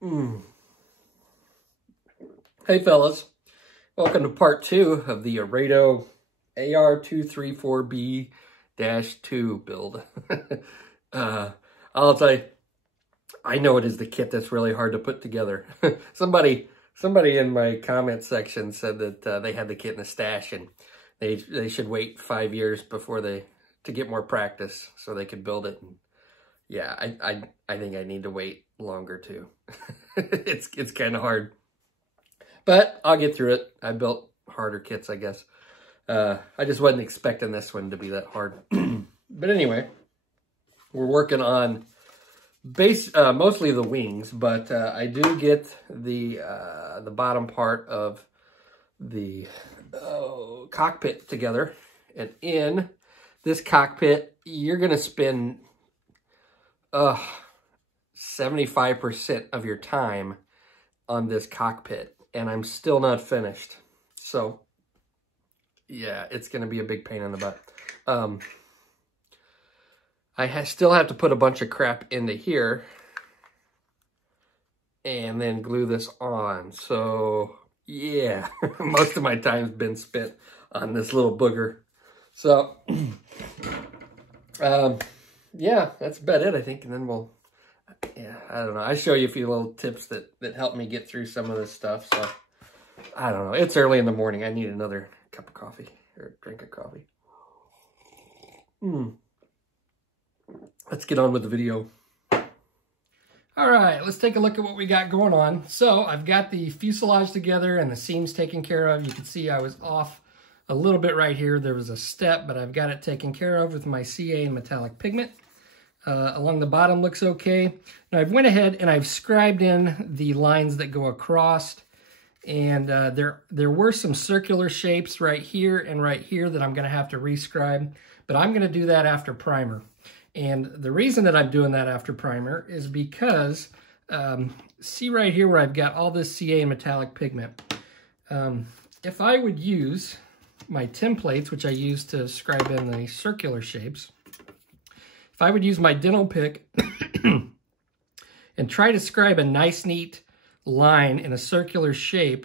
Hey fellas, welcome to part 2 of the Arado AR234B-2 build. I'll tell you, I know it is the kit that's really hard to put together. Somebody in my comment section said that they had the kit in the stash and they should wait 5 years before to get more practice so they could build it. And yeah, I think I need to wait longer too. It's kind of hard. But I'll get through it. I built harder kits, I guess. I just wasn't expecting this one to be that hard. But anyway, we're working on mostly the wings, but I do get the bottom part of the cockpit together. And in this cockpit, you're going to spend 75% of your time on this cockpit. And I'm still not finished. So, yeah, it's going to be a big pain in the butt. I still have to put a bunch of crap into here and then glue this on. So, yeah, most of my time's been spent on this little booger. So, yeah, that's about it, I think. And then we'll... yeah, I don't know. I show you a few little tips that help me get through some of this stuff. So, I don't know. It's early in the morning. I need another cup of coffee or drink of coffee. Let's get on with the video. All right, let's take a look at what we got going on. So, I've got the fuselage together and the seams taken care of. You can see I was off a little bit right here. There was a step, but I've got it taken care of with my CA and metallic pigment. Along the bottom looks okay. Now I've went ahead and I've scribed in the lines that go across, and there were some circular shapes right here and right here that I'm going to have to rescribe, but I'm going to do that after primer. And the reason that I'm doing that after primer is because, see right here where I've got all this CA and metallic pigment. If I would use my templates, which I use to scribe in the circular shapes, if I would use my dental pick and try to scribe a nice, neat line in a circular shape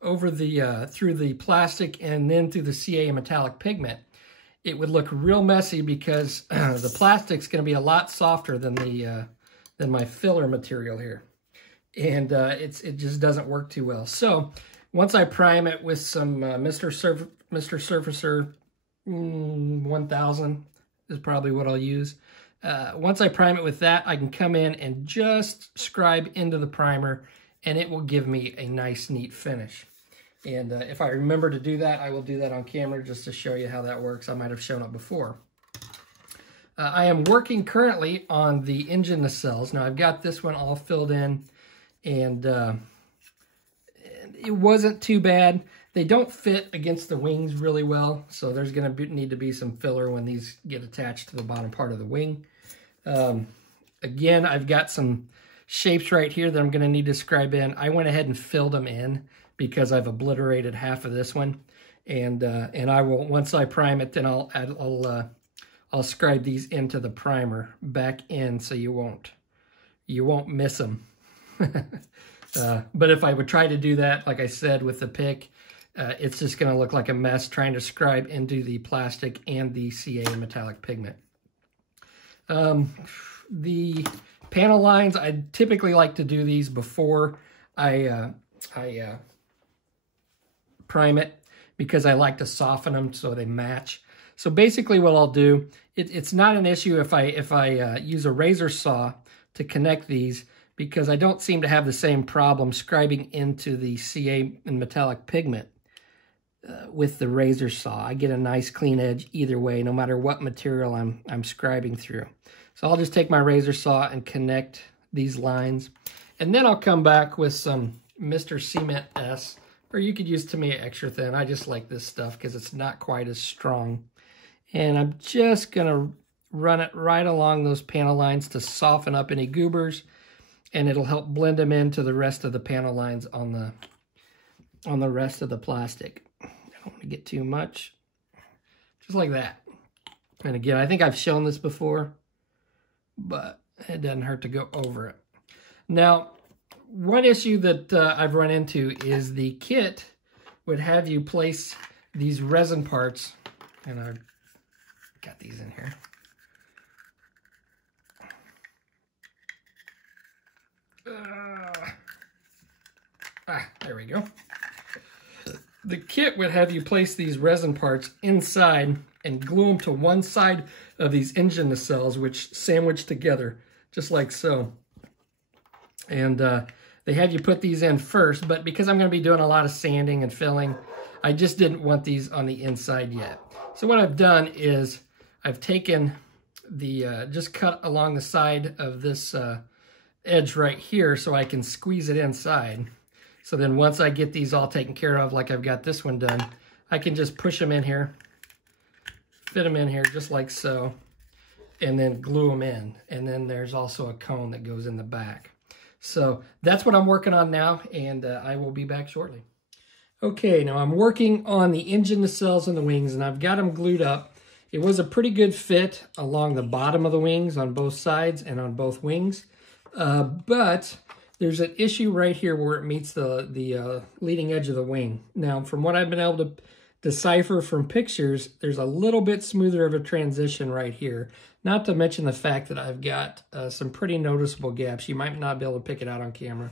over the through the plastic and then through the CA and metallic pigment, it would look real messy because the plastic's going to be a lot softer than my filler material here, and it just doesn't work too well. So once I prime it with some Mr. Surfacer 1000. Is probably what I'll use. Once I prime it with that, I can come in and just scribe into the primer, and it will give me a nice, neat finish. And if I remember to do that, I will do that on camera just to show you how that works. I might have shown it before. I am working currently on the engine nacelles. Now, I've got this one all filled in, and it wasn't too bad. They don't fit against the wings really well, so there's going to need to be some filler when these get attached to the bottom part of the wing. Again, I've got some shapes right here that I'm going to need to scribe in. I went ahead and filled them in because I've obliterated half of this one, and I will, once I prime it, then I'll scribe these into the primer back in so you won't miss them. But if I would try to do that, like I said, with the pick, it's just going to look like a mess trying to scribe into the plastic and the CA metallic pigment. The panel lines, I typically like to do these before I prime it because I like to soften them so they match. So basically what I'll do, it's not an issue if I use a razor saw to connect these, because I don't seem to have the same problem scribing into the CA and metallic pigment with the razor saw. I get a nice clean edge either way, no matter what material I'm scribing through. So I'll just take my razor saw and connect these lines, and then I'll come back with some Mr. Cement S, or you could use Tamiya Extra Thin. I just like this stuff because it's not quite as strong. And I'm just gonna run it right along those panel lines to soften up any goobers, and it'll help blend them into the rest of the panel lines on the rest of the plastic. I don't want to get too much. Just like that. And again, I think I've shown this before, but it doesn't hurt to go over it. Now, one issue that I've run into is the kit would have you place these resin parts, and I've got these in here. There we go. The kit would have you place these resin parts inside and glue them to one side of these engine nacelles, which sandwich together, just like so. And they have you put these in first, but because I'm going to be doing a lot of sanding and filling, I just didn't want these on the inside yet. So what I've done is I've taken the, just cut along the side of this edge right here so I can squeeze it inside. So then once I get these all taken care of, like I've got this one done, I can just push them in here, fit them in here just like so, and then glue them in. And then there's also a cone that goes in the back. So that's what I'm working on now, and I will be back shortly. Okay, now I'm working on the engine nacelles and the wings, and I've got them glued up. It was a pretty good fit along the bottom of the wings on both sides and on both wings, but there's an issue right here where it meets the leading edge of the wing. Now, from what I've been able to decipher from pictures, there's a little bit smoother of a transition right here. Not to mention the fact that I've got some pretty noticeable gaps. You might not be able to pick it out on camera,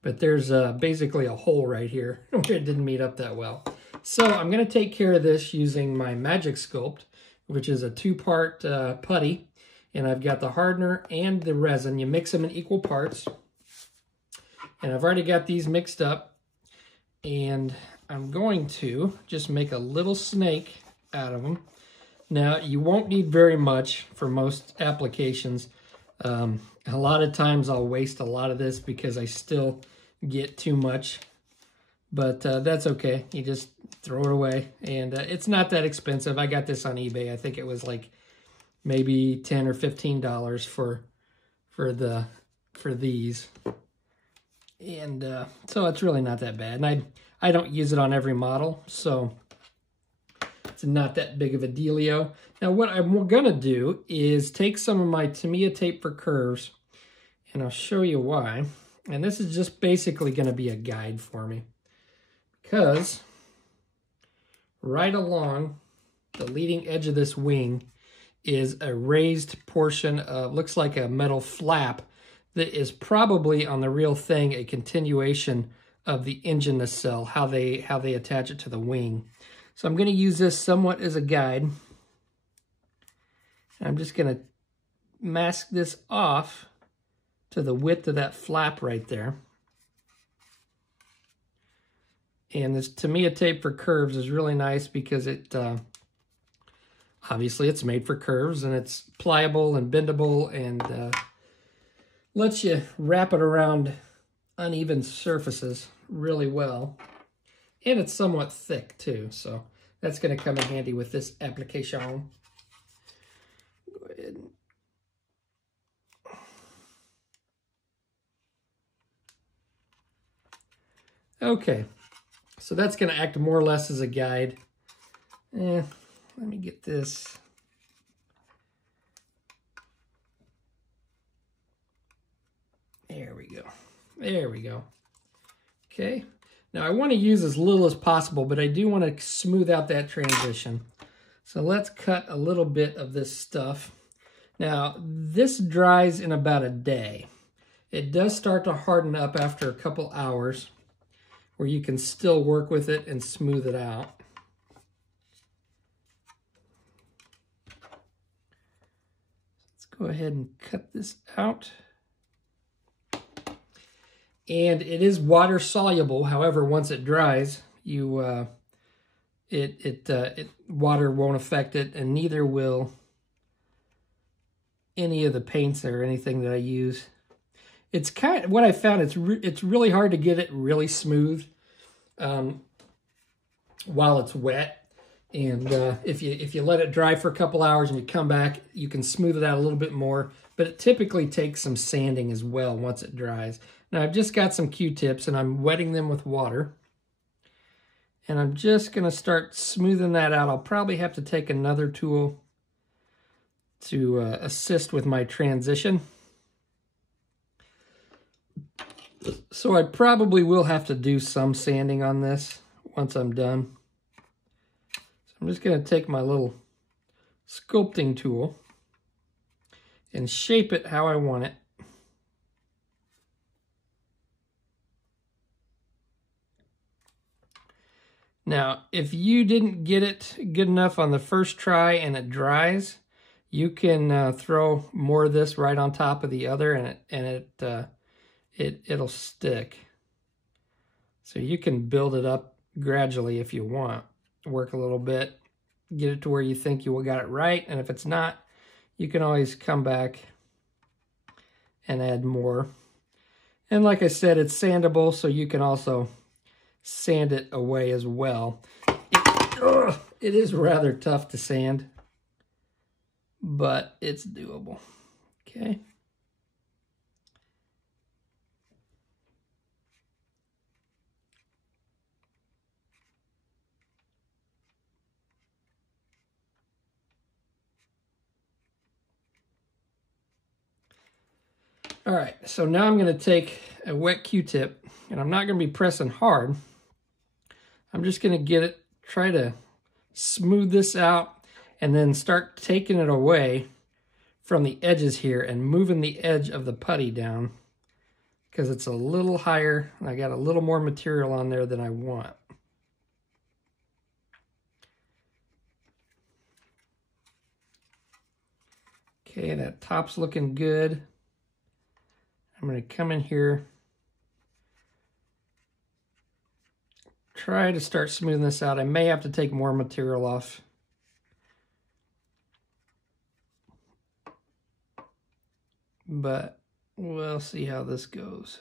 but there's basically a hole right here where it didn't meet up that well. So I'm going to take care of this using my Magic Sculpt, which is a 2-part putty, and I've got the hardener and the resin. You mix them in equal parts. And I've already got these mixed up, and I'm going to just make a little snake out of them. Now, you won't need very much for most applications. A lot of times I'll waste a lot of this because I still get too much, but that's okay. You just throw it away, and it's not that expensive. I got this on eBay. I think it was like maybe $10 or $15 for these. And so it's really not that bad. And I don't use it on every model, so it's not that big of a dealio. Now what I'm going to do is take some of my Tamiya tape for curves, and I'll show you why. And this is just basically going to be a guide for me, because right along the leading edge of this wing is a raised portion of, looks like a metal flap, that is probably on the real thing a continuation of the engine nacelle, how they attach it to the wing. So I'm going to use this somewhat as a guide. I'm just going to mask this off to the width of that flap right there. And this Tamiya tape for curves is really nice because it obviously it's made for curves, and it's pliable and bendable, and lets you wrap it around uneven surfaces really well. And it's somewhat thick too, so that's going to come in handy with this application. Go ahead. Okay, so that's going to act more or less as a guide. Let me get this. There we go. There we go. Okay. Now I want to use as little as possible, but I do want to smooth out that transition. So let's cut a little bit of this stuff. Now this dries in about a day. It does start to harden up after a couple hours, where you can still work with it and smooth it out. Let's go ahead and cut this out. And it is water soluble. However, once it dries, water won't affect it, and neither will any of the paints or anything that I use. It's kind of what I found. It's really hard to get it really smooth while it's wet. And if you let it dry for a couple hours and you come back, you can smooth it out a little bit more. But it typically takes some sanding as well once it dries. Now I've just got some Q-tips and I'm wetting them with water. And I'm just going to start smoothing that out. I'll probably have to take another tool to assist with my transition. So I probably will have to do some sanding on this once I'm done. So I'm just going to take my little sculpting tool and shape it how I want it. Now, if you didn't get it good enough on the first try and it dries, you can throw more of this right on top of the other, and it'll stick. So you can build it up gradually if you want. Work a little bit, get it to where you think you got it right, and if it's not, you can always come back and add more. And like I said, it's sandable, so you can also sand it away as well. It is rather tough to sand, but it's doable. Okay. All right, so now I'm going to take a wet Q-tip, and I'm not going to be pressing hard. I'm just going to get it, try to smooth this out, and then start taking it away from the edges here and moving the edge of the putty down because it's a little higher and I got a little more material on there than I want. Okay, that top's looking good. I'm going to come in here, try to start smoothing this out. I may have to take more material off. But we'll see how this goes.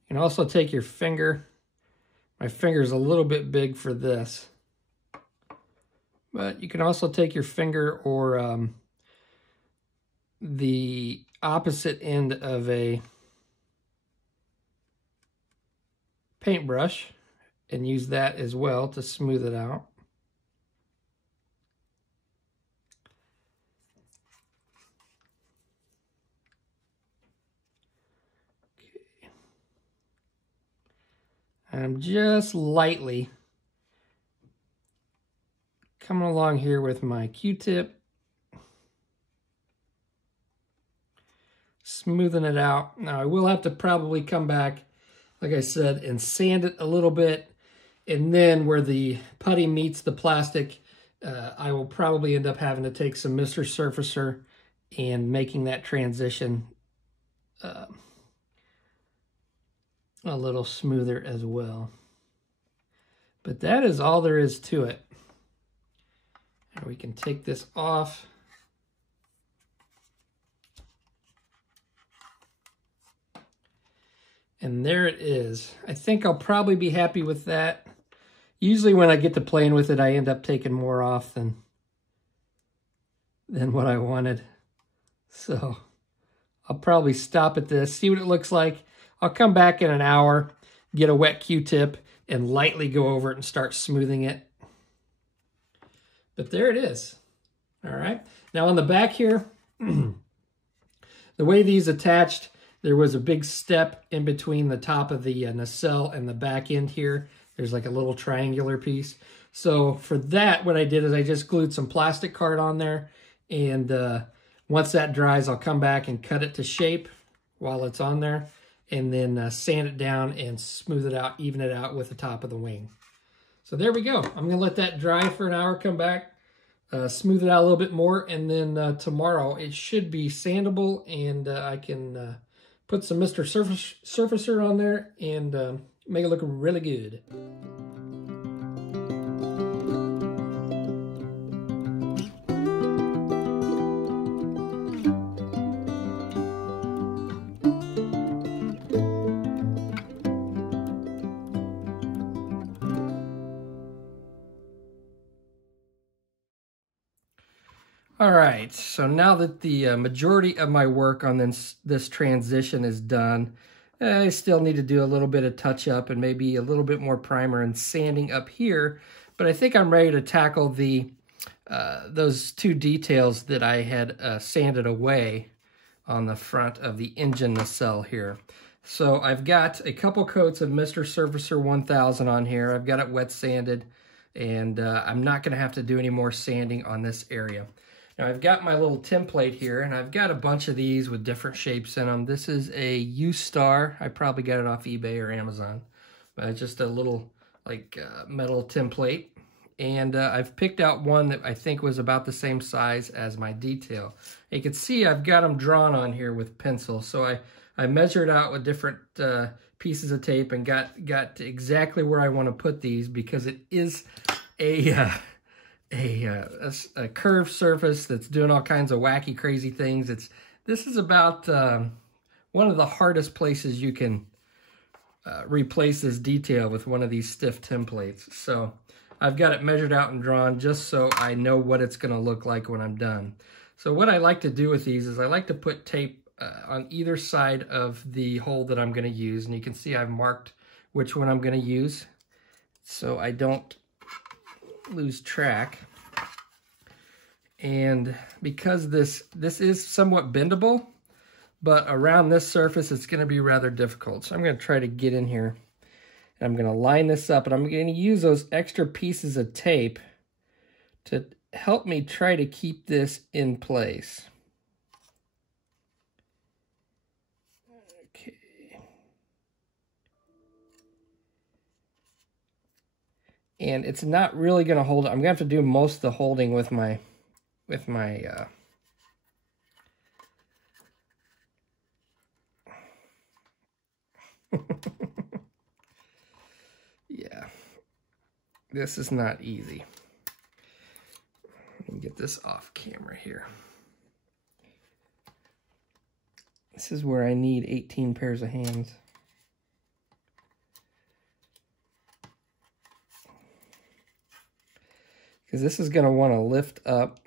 You can also take your finger. My finger's a little bit big for this. But you can also take your finger or the opposite end of a paintbrush and use that as well to smooth it out. Okay. I'm just lightly coming along here with my Q-tip, smoothing it out. Now I will have to probably come back, like I said, and sand it a little bit, and then where the putty meets the plastic, I will probably end up having to take some Mr. Surfacer and making that transition a little smoother as well. But that is all there is to it. And we can take this off. And there it is. I think I'll probably be happy with that. Usually when I get to playing with it, I end up taking more off than what I wanted. So I'll probably stop at this, see what it looks like. I'll come back in an hour, get a wet Q-tip, and lightly go over it and start smoothing it. But there it is. All right. Now on the back here, the way these attached, there was a big step in between the top of the nacelle and the back end here. There's like a little triangular piece. So for that, what I did is I just glued some plastic card on there. And once that dries, I'll come back and cut it to shape while it's on there. And then sand it down and smooth it out, even it out with the top of the wing. So there we go. I'm going to let that dry for an hour, come back, smooth it out a little bit more, and then tomorrow it should be sandable, and I can put some Mr. Surfacer on there and make it look really good. All right, so now that the majority of my work on this transition is done, I still need to do a little bit of touch up and maybe a little bit more primer and sanding up here, but I think I'm ready to tackle the those two details that I had sanded away on the front of the engine nacelle here. So I've got a couple coats of Mr. Surfacer 1000 on here. I've got it wet sanded, and I'm not going to have to do any more sanding on this area. Now I've got my little template here, and I've got a bunch of these with different shapes in them. This is a U-Star. I probably got it off eBay or Amazon. Just a little like metal template. And I've picked out one that I think was about the same size as my detail. You can see I've got them drawn on here with pencil. So I measured out with different pieces of tape and got exactly where I want to put these, because it is a curved surface that's doing all kinds of wacky, crazy things. This is about one of the hardest places you can replace this detail with one of these stiff templates. So I've got it measured out and drawn just so I know what it's going to look like when I'm done. So what I like to do with these is I like to put tape on either side of the hole that I'm going to use. And you can see I've marked which one I'm going to use so I don't lose track. And because this is somewhat bendable, but around this surface it's going to be rather difficult. So I'm going to try to get in here, and I'm going to line this up, and I'm going to use those extra pieces of tape to help me try to keep this in place. Okay. And it's not really going to hold it. I'm going to have to do most of the holding with my yeah, this is not easy. Let me get this off camera here. This is where I need 18 pairs of hands. Because this is going to want to lift up.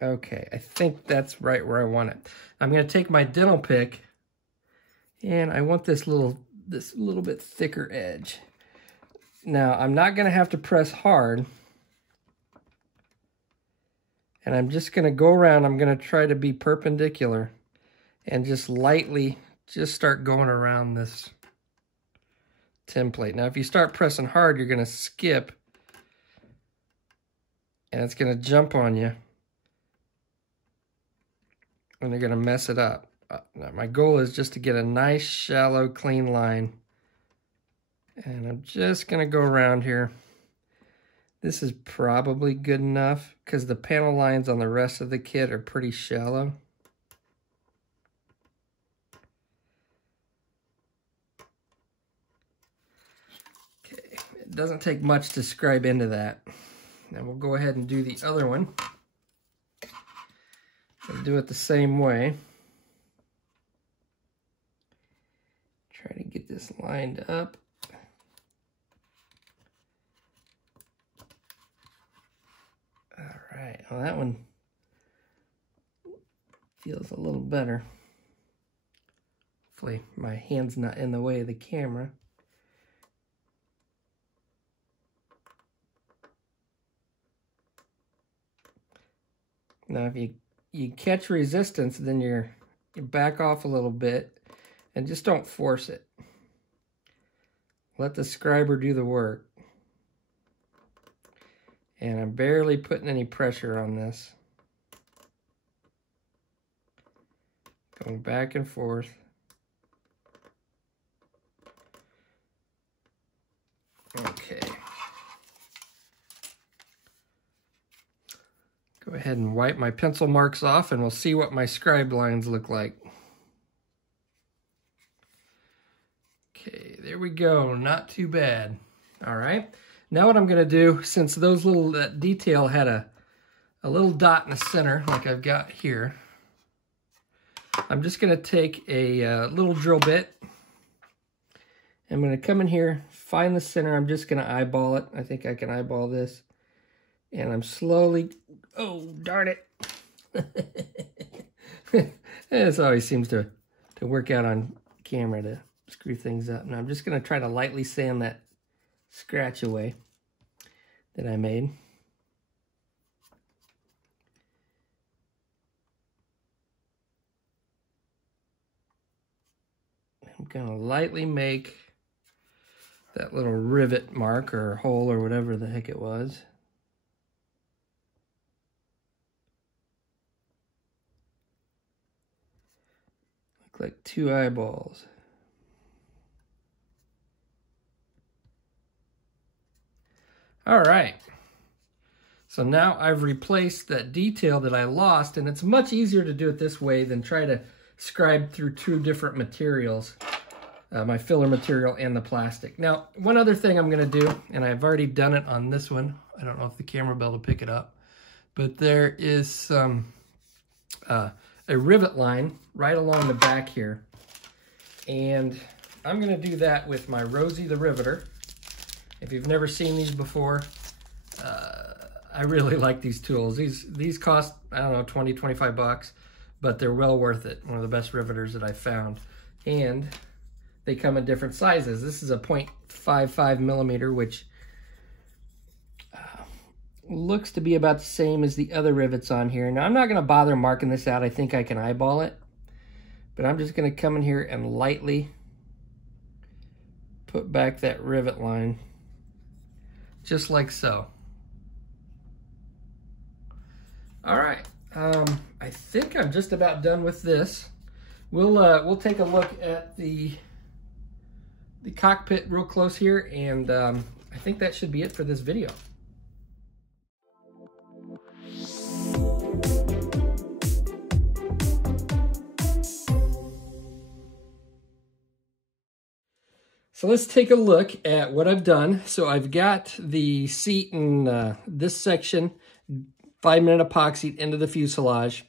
Okay, I think that's right where I want it. I'm going to take my dental pick, and I want this little bit thicker edge. Now, I'm not going to have to press hard, and I'm just going to go around. I'm going to try to be perpendicular and just lightly just start going around this template. Now, if you start pressing hard, you're going to skip, and it's going to jump on you, and you're going to mess it up. Now, my goal is just to get a nice, shallow, clean line. And I'm just going to go around here. This is probably good enough because the panel lines on the rest of the kit are pretty shallow. Okay, it doesn't take much to scribe into that. Now we'll go ahead and do the other one. And do it the same way. Try to get this lined up. All right, well, that one feels a little better. Hopefully my hand's not in the way of the camera. Now if you catch resistance, then you back off a little bit and just don't force it. Let the scriber do the work. And I'm barely putting any pressure on this. Going back and forth. Okay. Go ahead and wipe my pencil marks off, and we'll see what my scribe lines look like. Okay, there we go. Not too bad. All right. Now what I'm going to do, since those that detail had a little dot in the center, like I've got here, I'm just going to take a little drill bit. I'm going to come in here, find the center. I'm just going to eyeball it. I think I can eyeball this. And I'm slowly, oh, darn it. This always seems to work out on camera to screw things up. Now I'm just going to try to lightly sand that scratch away that I made. gonna lightly make that little rivet mark or hole or whatever the heck it was. Look like 2 eyeballs. All right. So now I've replaced that detail that I lost, and it's much easier to do it this way than try to scribe through 2 different materials, my filler material and the plastic. Now, one other thing I'm gonna do, and I've already done it on this one. I don't know if the camera bell will pick it up, but there is some, a rivet line right along the back here. And I'm gonna do that with my Rosie the Riveter. If you've never seen these before, I really like these tools. These cost, I don't know, 20, 25 bucks, but they're well worth it. One of the best riveters that I've found. And they come in different sizes. This is a 0.55 millimeter, which looks to be about the same as the other rivets on here. Now, I'm not gonna bother marking this out. I think I can eyeball it, but I'm just gonna come in here and lightly put back that rivet line, just like so. All right, I think I'm just about done with this. We'll take a look at the cockpit real close here, and I think that should be it for this video. So let's take a look at what I've done. So I've got the seat in this section 5-minute epoxied into the fuselage.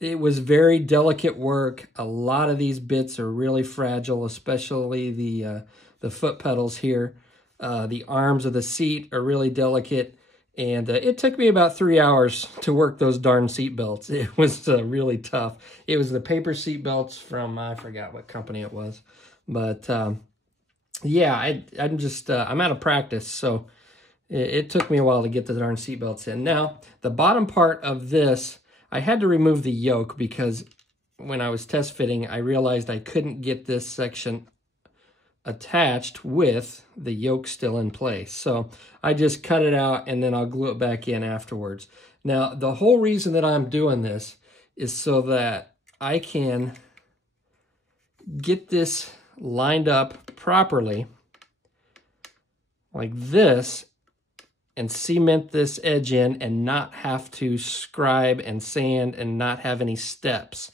It was very delicate work. A lot of these bits are really fragile, especially the foot pedals here. The arms of the seat are really delicate, and it took me about 3 hours to work those darn seat belts. It was really tough. It was the paper seat belts from, I forgot what company it was, but yeah, I'm out of practice, so it took me a while to get the darn seat belts in. Now, the bottom part of this, I had to remove the yoke because when I was test fitting, I realized I couldn't get this section attached with the yoke still in place. So I just cut it out and then I'll glue it back in afterwards. Now, the whole reason that I'm doing this is so that I can get this lined up properly like this and cement this edge in and not have to scribe and sand and not have any steps.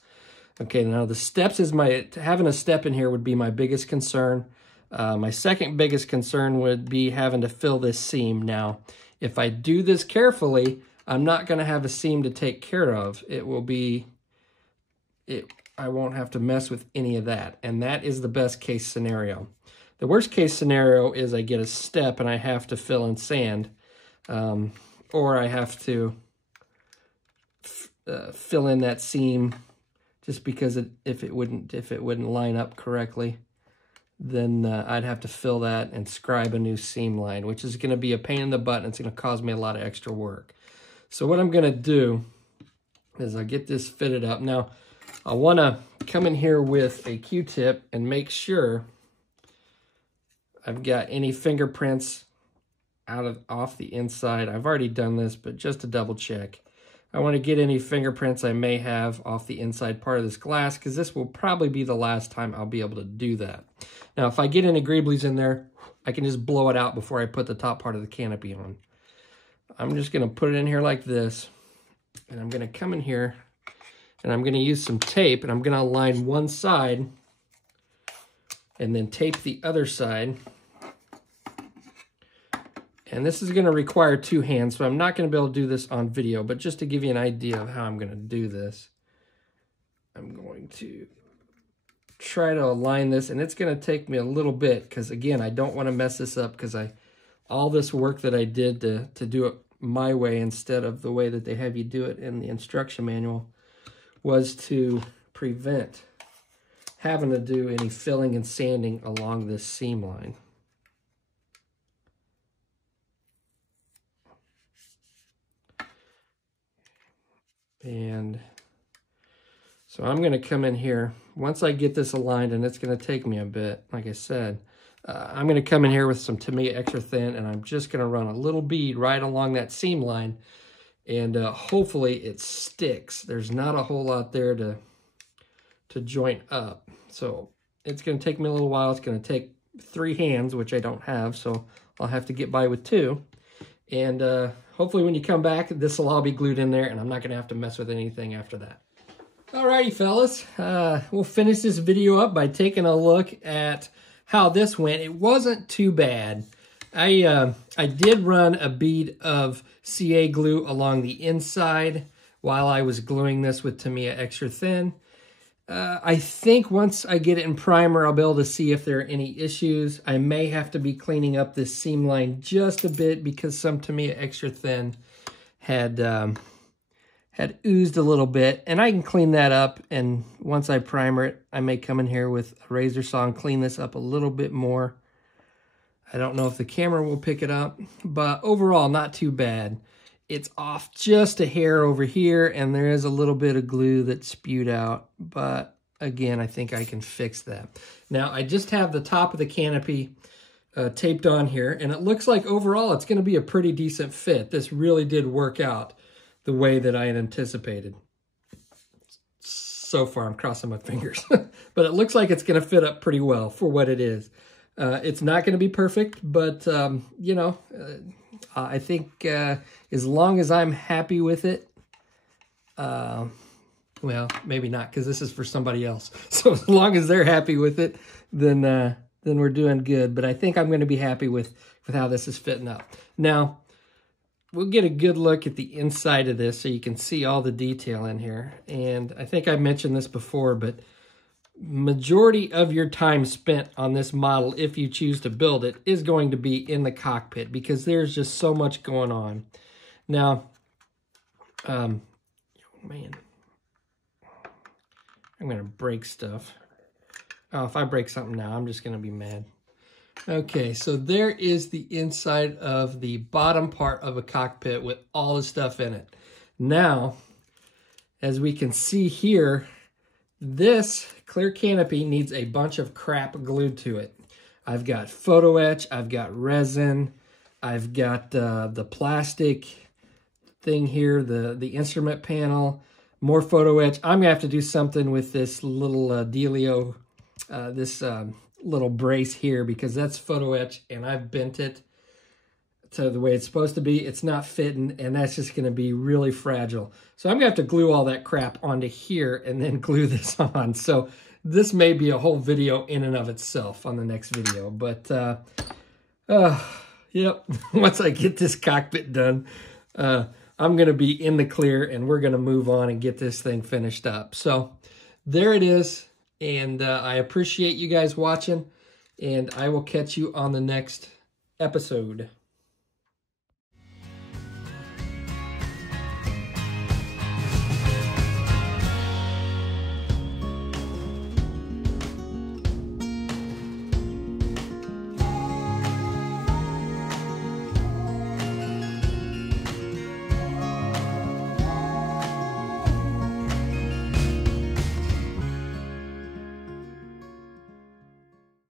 Okay, now the steps is having a step in here would be my biggest concern. My second biggest concern would be having to fill this seam. Now, if I do this carefully, I'm not gonna have a seam to take care of. I won't have to mess with any of that. And that is the best case scenario. The worst case scenario is I get a step and I have to fill in sand. Or I have to fill in that seam just because if it wouldn't line up correctly, then I'd have to fill that and scribe a new seam line, which is going to be a pain in the butt and it's going to cause me a lot of extra work. So what I'm going to do is I get this fitted up. Now, I want to come in here with a Q-tip and make sure I've got any fingerprints off the inside. I've already done this, but just to double check, I want to get any fingerprints I may have off the inside part of this glass, because this will probably be the last time I'll be able to do that. Now, if I get any greeblies in there, I can just blow it out before I put the top part of the canopy on. I'm just going to put it in here like this, and I'm going to come in here, and I'm going to use some tape, and I'm going to align one side, and then tape the other side. And this is going to require 2 hands, so I'm not going to be able to do this on video, but just to give you an idea of how I'm going to do this, I'm going to try to align this, and it's going to take me a little bit, because again, I don't want to mess this up, because all this work that I did to do it my way instead of the way that they have you do it in the instruction manual was to prevent having to do any filling and sanding along this seam line. And So I'm going to come in here. Once I get this aligned, and it's going to take me a bit, like I said, I'm going to come in here with some Tamiya extra thin, and I'm just going to run a little bead right along that seam line, and hopefully it sticks. There's not a whole lot there to joint up. So it's going to take me a little while. It's going to take 3 hands, which I don't have, so I'll have to get by with 2. And hopefully when you come back, this will all be glued in there, and I'm not going to have to mess with anything after that. Alrighty, fellas. We'll finish this video up by taking a look at how this went. It wasn't too bad. I did run a bead of CA glue along the inside while I was gluing this with Tamiya extra thin. I think once I get it in primer, I'll be able to see if there are any issues. I may have to be cleaning up this seam line just a bit because some Tamiya extra thin had oozed a little bit, and I can clean that up, and once I primer it, I may come in here with a razor saw and clean this up a little bit more. I don't know if the camera will pick it up, but overall, not too bad. It's off just a hair over here, and there is a little bit of glue that spewed out, but again, I think I can fix that. Now, I just have the top of the canopy taped on here, and it looks like overall it's going to be a pretty decent fit. This really did work out the way that I had anticipated. So far, I'm crossing my fingers. But it looks like it's going to fit up pretty well for what it is. It's not going to be perfect, but, you know, I think as long as I'm happy with it, well, maybe not, because this is for somebody else. So as long as they're happy with it, then we're doing good. But I think I'm going to be happy with how this is fitting up. Now, we'll get a good look at the inside of this so you can see all the detail in here. And I think I mentioned this before, but majority of your time spent on this model, if you choose to build it, is going to be in the cockpit because there's just so much going on. Now, man, I'm going to break stuff. Oh, if I break something now, I'm just going to be mad. Okay, so there is the inside of the bottom part of a cockpit with all the stuff in it. Now, as we can see here, this clear canopy needs a bunch of crap glued to it. I've got photo etch, I've got resin, I've got the plastic thing here, the instrument panel, more photo etch. I'm gonna have to do something with this little dealio, this little brace here, because that's photo etch and I've bent it to the way it's supposed to be. It's not fitting, and that's just going to be really fragile. So I'm going to have to glue all that crap onto here and then glue this on. So this may be a whole video in and of itself on the next video. But, yep, once I get this cockpit done, I'm going to be in the clear, and we're going to move on and get this thing finished up. So there it is. And I appreciate you guys watching, and I will catch you on the next episode.